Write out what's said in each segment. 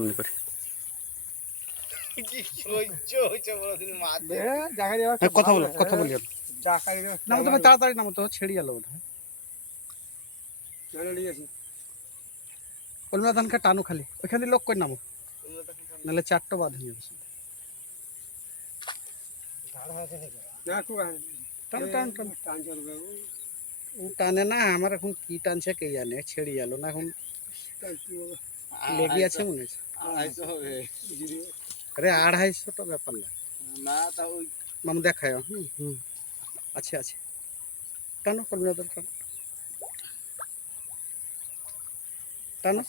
এমনি করে কথা বলো কথা বলি নামো তো তাড়াতাড়ি নামো তো ছেড়ে গেল বোধ হয় কলমা ধানকে টানো খালি ওইখানে লোক করে নামো নাহলে চারটা বাদ হয়ে যাবে টান টান টান টানে না আমার এখন কি টানছে কে জানে ছেড়ে গেল না এখন লেগে আছে মনে হচ্ছে আরে 250 ব্যাপার না মামু দেখায় আছে আছে টানো কলমা ধান টানো টানো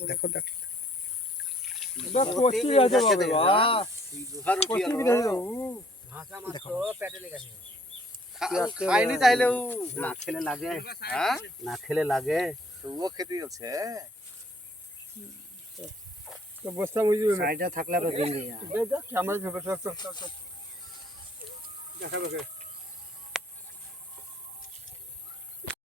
দেখো দেখো খাইনি তাইলে না খেলে লাগে না খেলে লাগে ও খেতে আছে বস্তা বুঝবে সাইডে থাকলে তো দিন দিয়া